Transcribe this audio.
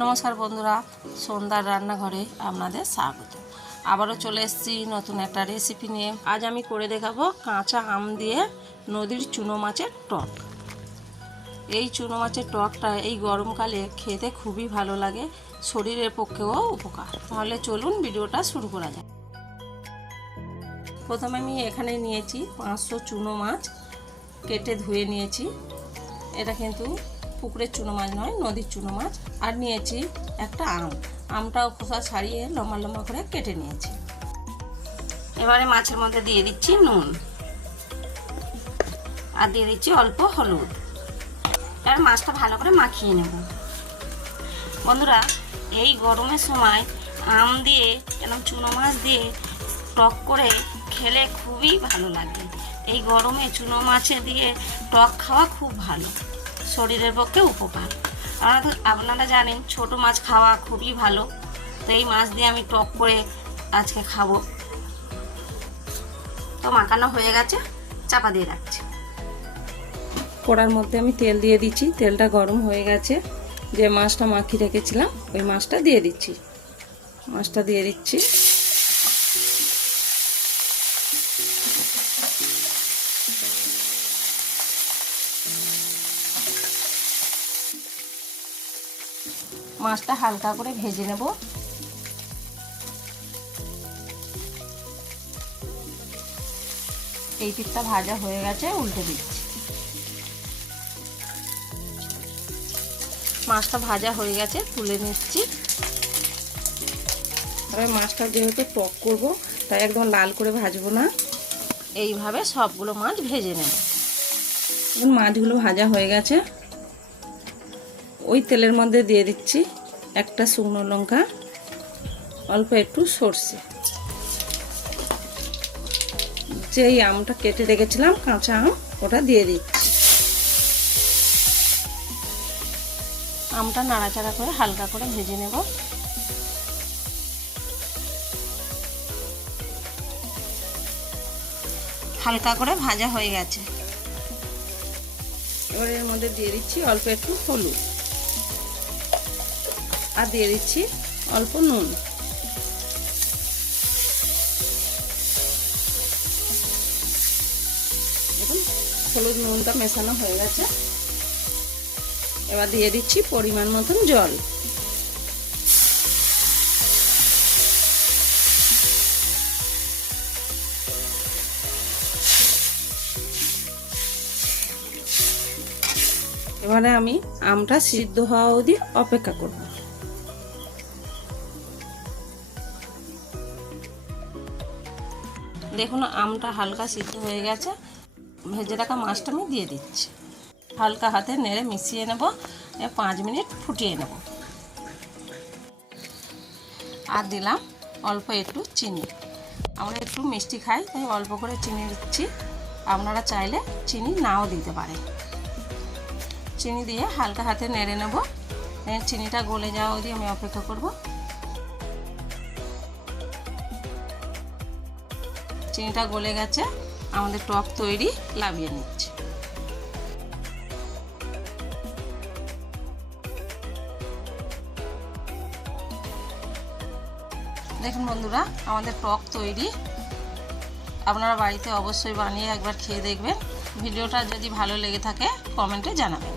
নমস্কার বন্ধুরা, সন্ধ্যার রান্নাঘরে আপনাদের স্বাগত। আবারও চলে এসেছি নতুন একটা রেসিপি নিয়ে। আজ আমি করে দেখাবো কাঁচা আম দিয়ে নদীর চুনো মাছের টক। এই চুনো মাছের টকটা এই গরমকালে খেতে খুবই ভালো লাগে, শরীরের পক্ষেও উপকার। তাহলে চলুন ভিডিওটা শুরু করা যায়। প্রথমে আমি এখানে নিয়েছি 500 চুনো মাছ, কেটে ধুয়ে নিয়েছি। এটা কিন্তু পুকুরের চুনো মাছ নয়, নদীর চুনো মাছ। আর নিয়েছি একটা আমটাও খোসা ছাড়িয়ে লম্বা লম্বা করে কেটে নিয়েছি। এবারে মাছের মধ্যে দিয়ে দিচ্ছি নুন, আর দিয়ে দিচ্ছি অল্প হলুদ। এবার মাছটা ভালো করে মাখিয়ে নেব। বন্ধুরা, এই গরমের সময় আম দিয়ে এরকম চুনো মাছ দিয়ে টক করে খেলে খুবই ভালো লাগে। এই গরমে চুনো মাছে দিয়ে টক খাওয়া খুব ভালো, শরীরের পক্ষে উপকার। আপনারা জানেন ছোট মাছ খাওয়া খুবই ভালো, তো এই মাছ দিয়ে আমি টক করে আজকে খাবো। তো মাখানো হয়ে গেছে, চাপা দিয়ে রাখছি। কড়ার মধ্যে আমি তেল দিয়ে দিচ্ছি। তেলটা গরম হয়ে গেছে। যে মাছটা মাখিয়ে রেখেছিলাম ওই মাছটা দিয়ে দিচ্ছি। মাছটা দিয়ে দিচ্ছি। মাছটা হালকা করে ভেজে নেব। এই পিঠটা ভাজা হয়ে গেছে, উল্টে দিচ্ছি। মাছটা ভাজা হয়ে গেছে, তুলে নিচ্ছি। তবে মাছটা যেহেতু টক করব, তাই একদম লাল করে ভাজবো না, এইভাবে সবগুলো মাছ ভেজে নেব। মাছগুলো ভাজা হয়ে গেছে। ওই তেলের মধ্যে দিয়ে দিচ্ছি একটা শুকনো লঙ্কা, অল্প একটু সর্ষে, যেই আমটা কেটে রেখেছিলাম কাঁচা আম ওটা দিয়ে দিচ্ছি। আমটা নাড়াচাড়া করে হালকা করে ভেজে নেব। হালকা করে ভাজা হয়ে গেছে। এবার এর মধ্যে দিয়ে দিচ্ছি অল্প একটু হলুদ, আর দিয়ে দিচ্ছি অল্প নুন। দেখুন হলুদ নুনটা মেশানো হয়ে গেছে। এবার দিয়ে দিচ্ছি পরিমাণ মতন জল। এবারে আমি আমটা সিদ্ধ হওয়া অবধি অপেক্ষা করব। দেখুন আমটা হালকা সিদ্ধ হয়ে গেছে। ভেজে রাখা মাছটা আমি দিয়ে দিচ্ছি। হালকা হাতে নেড়ে মিশিয়ে নেব, 5 মিনিট ফুটিয়ে নেব। আর দিলাম অল্প একটু চিনি। আমরা একটু মিষ্টি খাই, তাই অল্প করে চিনি দিচ্ছি। আপনারা চাইলে চিনি নাও দিতে পারেন। চিনি দিয়ে হালকা হাতে নেড়ে নেব। চিনিটা গলে যাওয়া অবধি আমি অপেক্ষা করব। চিনিটা গলে গেছে, আমাদের টক তৈরি। নামিয়ে নিচ্ছি। দেখুন বন্ধুরা, আমাদের টক তৈরি। আপনারা বাড়িতে অবশ্যই বানিয়ে একবার খেয়ে দেখবেন। ভিডিওটা যদি ভালো লেগে থাকে কমেন্টে জানাবেন।